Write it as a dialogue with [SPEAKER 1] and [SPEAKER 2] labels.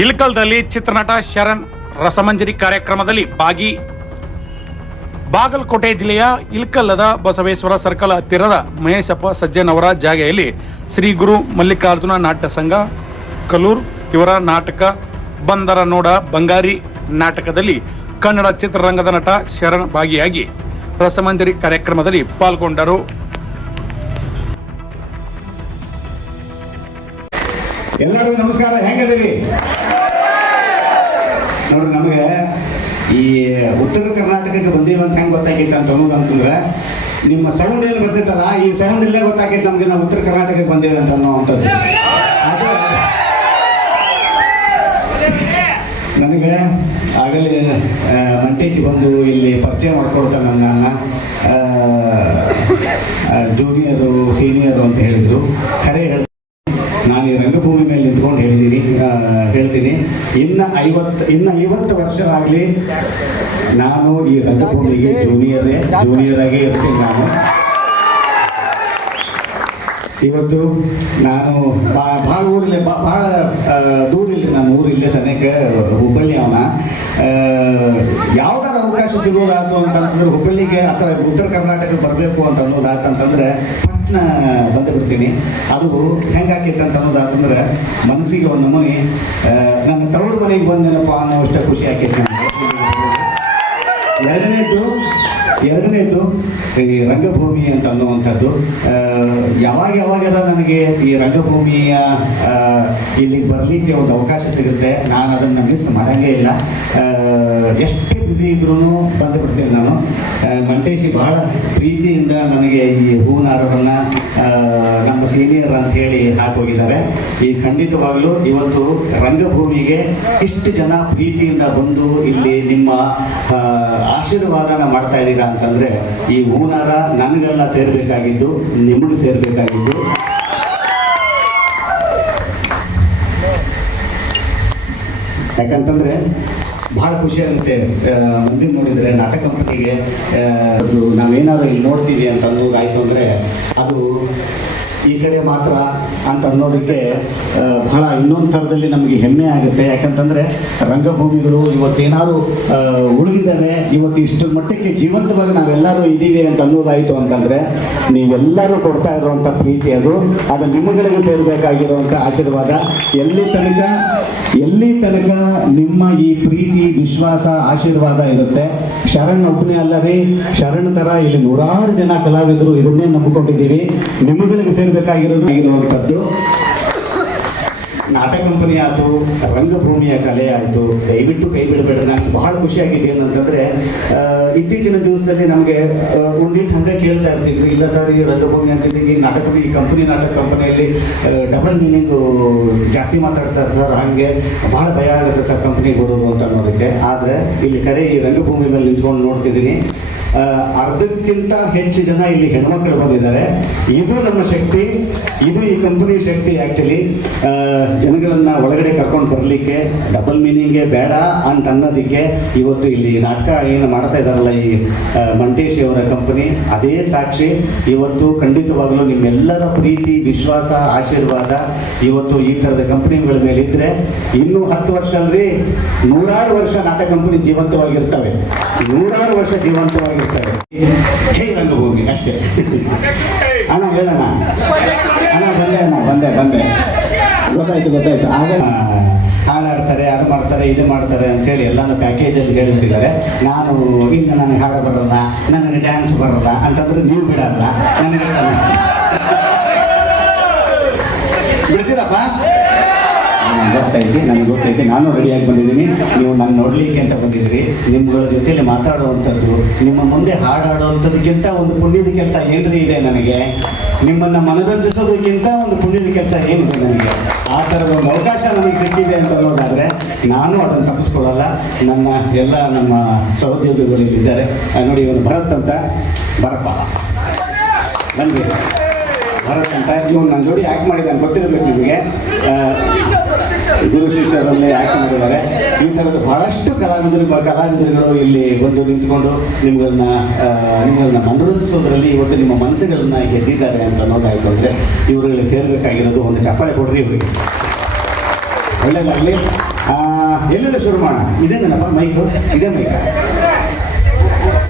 [SPEAKER 1] ಇಲ್ಕಲ್ದಲ್ಲಿ ಚಿತ್ರನಟ ಶರಣ್ ರಸಮಂಜರಿ ಕಾರ್ಯಕ್ರಮದಲ್ಲಿ ಭಾಗಿ ಬಾಗಲಕೋಟೆ ಜಿಲ್ಲೆಯ ಇಲ್ಕಲ್ಲದ ಬಸವೇಶ್ವರ ಸರ್ಕಲ್ ಹತ್ತಿರದ ಮಹೇಶಪ್ಪ ಸಜ್ಜನವರ ಜಾಗೆಯಲ್ಲಿ ಶ್ರೀ ಗುರು ಮಲ್ಲಿಕಾರ್ಜುನ ನಾಟ್ಯ ಸಂಘ, ಕಲೂರ್ ಇವರ ನಾಟಕ ಬಂದರ ನೋಡ ಬಂಗಾರಿ ನಾಟಕದಲ್ಲಿ ಕನ್ನಡ ಚಿತ್ರರಂಗದ ನಟ ಶರಣ್ ಭಾಗಿಯಾಗಿ ರಸಮಂಜರಿ ಕಾರ್ಯಕ್ರಮದಲ್ಲಿ ಪಾಲ್ಗೊಂಡರು.
[SPEAKER 2] ಎಲ್ಲರಿಗೂ ನಮಸ್ಕಾರ, ಹೆಂಗದಿರಿ? ನೋಡ್ರಿ, ನಮಗೆ ಈ ಉತ್ತರ ಕರ್ನಾಟಕಕ್ಕೆ ಬಂದಿರುವಂತ ಹೆಂಗೆ ಗೊತ್ತಾಗಿತ್ತು ಅಂತ ಅನ್ನೋದು ಅಂತಂದ್ರೆ, ನಿಮ್ಮ ಸೌಂಡ್ ಎಲ್ಲಿ ಬರ್ತಿತ್ತಲ್ಲ ಈ ಸೌಂಡ್ ಇಲ್ಲೇ ಗೊತ್ತಾಗಿತ್ತು ನಮಗೆ ನಾವು ಉತ್ತರ ಕರ್ನಾಟಕಕ್ಕೆ ಬಂದೇವೆ ಅಂತ ಅನ್ನೋವಂಥದ್ದು. ನನಗೆ ಆಗಲೇ ಮಂಟೇಶಿ ಬಂದು ಇಲ್ಲಿ ಪರಿಚಯ ಮಾಡ್ಕೊಳ್ತಾನೆ ನನ್ನ ಜೂನಿಯರು ಸೀನಿಯರು ಅಂತ ಹೇಳಿದರು. ಖರೆ ನಾನು ಈ ರಂಗಭೂಮಿ ಮೇಲೆ ನಿಂತ್ಕೊಂಡು ಹೇಳಿದ್ದೀನಿ ಹೇಳ್ತೀನಿ. ಇನ್ನು ಐವತ್ತು ಇನ್ನು ಐವತ್ತು ವರ್ಷ ಆಗಲಿ ನಾನು ಈ ರಂಗಭೂಮಿಗೆ ಜೂನಿಯರೇ ಜೂನಿಯರ್ ಆಗಿ ಇರ್ತೀನಿ ನಾನು. ಇವತ್ತು ನಾನು ಭಾಳ ಊರಿಲ್ಲ ಭಾಳ ದೂರಿಲ್ಲ ನಾನು ಊರಿಲ್ಲೇ ಸನೇಕ ಹುಬ್ಬಳ್ಳಿ ಅವನ. ಯಾವ್ದಾರ ಅವಕಾಶ ಸಿಗೋದಾಯ್ತು ಅಂತಂದ್ರೆ ಹುಬ್ಬಳ್ಳಿಗೆ ಅಥವಾ ಉತ್ತರ ಕರ್ನಾಟಕಕ್ಕೆ ಬರಬೇಕು ಅಂತ ಅನ್ನೋದಾಯ್ತು ಅಂತಂದ್ರೆ ಪಟ್ನ ಬಂದು ಬಿಡ್ತೀನಿ. ಅದು ಹೆಂಗಾಕೈತೆ ಅಂತ ಅನ್ನೋದಾತಂದ್ರೆ ಮನಸ್ಸಿಗೆ ಒಂದು ನಮೂನಿ ನನ್ನ ತವರು ಮನೆಗೆ ಬಂದೇನಪ್ಪ ಅನ್ನೋ ಅಷ್ಟೇ ಖುಷಿ ಆಕೈತೆ ಎರಡನೇದು ಎರಡನೇದು ಈ ರಂಗಭೂಮಿ ಅಂತ ಅನ್ನುವಂಥದ್ದು. ಯಾವಾಗ ಯಾವಾಗೆಲ್ಲ ನನಗೆ ಈ ರಂಗಭೂಮಿಯ ಆ, ಇಲ್ಲಿ ಬರಲಿಕ್ಕೆ ಒಂದು ಅವಕಾಶ ಸಿಗುತ್ತೆ. ನಾನು ಅದನ್ನು ಮಿಸ್ ಮಾಡಂಗೇ ಇಲ್ಲ. ಎಷ್ಟು ಬ್ಯುಸಿ ಇದ್ರೂ ಬಂದು ಬಿಡ್ತೀನಿ ನಾನು ಮಂಟೇಶಿ ಬಹಳ ಪ್ರೀತಿಯಿಂದ ನನಗೆ ಈ ಹೂವಿನಾರವನ್ನು ನಮ್ಮ ಸೀನಿಯರ್ ಅಂತ ಹೇಳಿ ಹಾಕೋಗಿದ್ದಾರೆ. ಈ ಖಂಡಿತವಾಗಲೂ ಇವತ್ತು ರಂಗಭೂಮಿಗೆ ಇಷ್ಟು ಜನ ಪ್ರೀತಿಯಿಂದ ಬಂದು ಇಲ್ಲಿ ನಿಮ್ಮ ಆಶೀರ್ವಾದನ ಮಾಡ್ತಾ ಇದ್ದೀರಾ ಅಂತಂದ್ರೆ ಈ ಹೂನಾರ ನನಗೆಲ್ಲ ಸೇರಬೇಕಾಗಿದ್ದು ನಿಮಗೆ ಸೇರ್ಬೇಕಾಗಿದ್ದು. ಯಾಕಂತಂದ್ರೆ ಬಹಳ ಖುಷಿ ಆಗುತ್ತೆ ಮುಂದಿನ ಮಂದಿ ನೋಡಿದ್ರೆ ನಾಟಕ ಕಂಪನಿಗೆ ಅದು ನಾವೇನಾದ್ರು ಇಲ್ಲಿ ನೋಡ್ತೀವಿ ಅಂತ ಅನ್ನೋದಾಯ್ತು ಅಂದ್ರೆ ಅದು ಈ ಕಡೆ ಮಾತ್ರ ಅಂತ ಅನ್ನೋದಕ್ಕೆ ಬಹಳ ಇನ್ನೊಂದು ಥರದಲ್ಲಿ ನಮಗೆ ಹೆಮ್ಮೆ ಆಗುತ್ತೆ. ಯಾಕಂತಂದ್ರೆ ರಂಗಭೂಮಿಗಳು ಇವತ್ತೇನಾದ್ರು ಉಳಿದಿದ್ದಾರೆ ಇವತ್ತು ಇಷ್ಟರ ಮಟ್ಟಕ್ಕೆ ಜೀವಂತವಾಗಿ ನಾವೆಲ್ಲರೂ ಇದ್ದೀವಿ ಅಂತ ಅನ್ನೋದಾಯ್ತು ಅಂತಂದ್ರೆ ನೀವೆಲ್ಲರೂ ಕೊಡ್ತಾ ಇರುವಂಥ ಪ್ರೀತಿ ಅದು. ಅದು ನಿಮ್ಮಗಳಿಗೆ ಸೇರಬೇಕಾಗಿರುವಂಥ ಆಶೀರ್ವಾದ. ಎಲ್ಲಿ ತನಕ ಎಲ್ಲಿ ತನಕ ನಿಮ್ಮ ಈ ಪ್ರೀತಿ, ವಿಶ್ವಾಸ, ಆಶೀರ್ವಾದ ಇರುತ್ತೆ. ಶರಣ್ ಒಬ್ಬನೇ ಅಲ್ಲವೇ ಶರಣ್ ತರ ಇಲ್ಲಿ ನೂರಾರು ಜನ ಕಲಾವಿದರು ಇದನ್ನೇ ನಂಬಿಕೊಂಡಿದ್ದೀವಿ. ನಿಮ್ಮಗಳಿಗೆ ಸೇರ್ಬೇಕಾಗಿರೋದು ಆಗಿರುವಂಥದ್ದು. ನಾಟಕ ಕಂಪನಿ ಆಯಿತು, ರಂಗಭೂಮಿಯ ಕಲೆ ಆಯಿತು. ದಯವಿಟ್ಟು ಕೈ ಬಿಡಬೇಡ. ನನಗೆ ಬಹಳ ಖುಷಿಯಾಗಿದೆ ಏನಂತಂದ್ರೆ ಇತ್ತೀಚಿನ ದಿವಸದಲ್ಲಿ ನಮಗೆ ಒಂದಿಟ್ಟು ಹಂಗೆ ಕೇಳ್ತಾ ಇರ್ತಿದ್ರು ಇಲ್ಲ ಸರ್, ಈ ರಂಗಭೂಮಿ ಅಂತಿದ್ದೀವಿ. ಈ ನಾಟಕ ಈ ಕಂಪನಿ ನಾಟಕ ಕಂಪನಿಯಲ್ಲಿ ಡಬಲ್ ಮೀನಿಂಗು ಜಾಸ್ತಿ ಮಾತಾಡ್ತಾರೆ ಸರ್. ಹಾಗೆ ಬಹಳ ಭಯ ಆಗುತ್ತೆ ಸರ್ ಕಂಪ್ನಿಗೆ ಬರೋದು ಅಂತ ಅನ್ನೋದಕ್ಕೆ. ಆದರೆ, ಇಲ್ಲಿ ಕರೆ ಈ ರಂಗಭೂಮಿ ಮೇಲೆ ನಿಂತ್ಕೊಂಡು ನೋಡ್ತಿದ್ದೀನಿ. ಅರ್ಧಕ್ಕಿಂತ ಹೆಚ್ಚು ಜನ ಇಲ್ಲಿ ಹೆಣ್ಮಕ್ಳು ಬಂದಿದ್ದಾರೆ. ಇದು ನಮ್ಮ ಶಕ್ತಿ, ಇದು ಈ ಕಂಪನಿ ಶಕ್ತಿ ಆ್ಯಕ್ಚುಲಿ ಜನಗಳನ್ನ ಒಳಗಡೆ ಕರ್ಕೊಂಡು ಬರಲಿಕ್ಕೆ ಡಬಲ್ ಮೀನಿಂಗೇ ಬೇಡ ಅಂತ ಅನ್ನೋದಕ್ಕೆ ಇವತ್ತು ಇಲ್ಲಿ ನಾಟಕ ಏನು ಮಾಡ್ತಾ ಇದ್ದಾರಲ್ಲ ಈ ಮಂಟೇಶ್ ಅವರ ಕಂಪನಿ ಅದೇ ಸಾಕ್ಷಿ. ಇವತ್ತು ಖಂಡಿತವಾಗಲೂ ನಿಮ್ಮೆಲ್ಲರ ಪ್ರೀತಿ, ವಿಶ್ವಾಸ, ಆಶೀರ್ವಾದ ಇವತ್ತು ಈ ಥರದ ಕಂಪನಿಗಳ ಮೇಲೆ ಇದ್ರೆ ಇನ್ನೂ ಹತ್ತು ವರ್ಷ ಅಲ್ರಿ? ನೂರಾರು ವರ್ಷ ನಾಟಕ ಕಂಪನಿ ಜೀವಂತವಾಗಿರ್ತವೆ. ನೂರಾರು ವರ್ಷ ಜೀವಂತವಾಗಿರ್ತವೆ ಜೈ ಹೋಗಿ, ಅಷ್ಟೇ. ಅಣ್ಣ ಹೇಳೋಣ ಅಣ್ಣ, ಬಂದೆ ಅಣ್ಣ, ಬಂದೆ ಬಂದೆ. ಗೊತ್ತಾಯ್ತು ಗೊತ್ತಾಯ್ತು. ಆಗ ಹಾಡಾಡ್ತಾರೆ, ಅದು ಮಾಡ್ತಾರೆ, ಇದು ಮಾಡ್ತಾರೆ ಅಂತೇಳಿ ಎಲ್ಲಾನು ಪ್ಯಾಕೇಜಲ್ಲಿ ಹೇಳಿಬಿಟ್ಟಿದ್ದಾರೆ. ನಾನು ಇನ್ನು ನನಗೆ ಹಾಡ ಬರಲ್ಲ, ನನಗೆ ಡ್ಯಾನ್ಸ್ ಬರಲ್ಲ ಅಂತಂದ್ರೆ ನೀವು ಬಿಡಲ್ಲ. ನನಗೆ ಬಿಡ್ತೀರಪ್ಪ? ಗೊತ್ತೈತಿ ನನಗೆ ಗೊತ್ತೈತಿ ನಾನು ರೆಡಿಯಾಗಿ ಬಂದಿದ್ದೀನಿ. ನೀವು ನಾನು ನೋಡಲಿಕ್ಕೆ ಅಂತ ಬಂದಿದ್ದೀರಿ. ನಿಮ್ಗಳ ಜೊತೆಯಲ್ಲಿ ಮಾತಾಡುವಂಥದ್ದು, ನಿಮ್ಮ ಮುಂದೆ ಹಾಡಾಡುವಂಥದ್ದಕ್ಕಿಂತ ಒಂದು ಪುಣ್ಯದ ಕೆಲಸ ಏನ್ರಿ ಇದೆ ನನಗೆ? ನಿಮ್ಮನ್ನು ಮನರಂಜಿಸೋದಕ್ಕಿಂತ ಒಂದು ಪುಣ್ಯದ ಕೆಲಸ ಏನಿದೆ ನನಗೆ? ಆ ಥರ ಒಂದು ಅವಕಾಶ ನನಗೆ ಸಿಕ್ಕಿದೆ ಅಂತ ಅನ್ನೋದಾದರೆ, ನಾನು ಅದನ್ನು ತಪ್ಪಿಸ್ಕೊಳ್ಳಲ್ಲ. ನನ್ನ ಎಲ್ಲ ನಮ್ಮ ಸಹೋದ್ಯೋಗಿಗಳು ಇಲ್ಲಿದ್ದಾರೆ. ನೋಡಿ, ಇವನು ಭರತ್ ಅಂತ. ಬರಪ್ಪ ಬನ್ನಿ. ಭರತ್ ಅಂತ ಇವನು ನನ್ನ ಜೋಡಿ ಆ್ಯಕ್ಟ್ ಮಾಡಿದ್ದಾನೆ. ಗೊತ್ತಿರಬೇಕು ನಿಮಗೆ. ಗುರು ಶಿಷ್ಯರಲ್ಲಿ ಆ್ಯಕ್ಟ್ ಮಾಡಿದ್ದಾರೆ. ಈ ಥರದ ಬಹಳಷ್ಟು ಕಲಾವಿದರು ಕಲಾವಿದರುಗಳು ಇಲ್ಲಿ ಬಂದು ನಿಂತ್ಕೊಂಡು ನಿಮ್ಗಳನ್ನ ಆ, ನಿಮ್ಮನ್ನ ಮನರಂಜಿಸೋದ್ರಲ್ಲಿ ಇವತ್ತು ನಿಮ್ಮ ಮನಸ್ಸುಗಳನ್ನ ಗೆದ್ದಿದ್ದಾರೆ ಅಂತ ಅನ್ನೋದಾಯಿತು ಅಂದರೆ ಇವರುಗಳಿಗೆ ಸೇರಬೇಕಾಗಿರೋದು ಒಂದು ಚಪ್ಪಾಳೆ ಕೊಡ್ರಿ ಇವರಿಗೆ. ಒಳ್ಳೇದಾಗಲಿ. ಎಲ್ಲಿಂದ ಶುರು ಮಾಡೋಣ? ಇದೇನಪ್ಪ ಮೈಕ್ ಇದೇ ಮೈಕ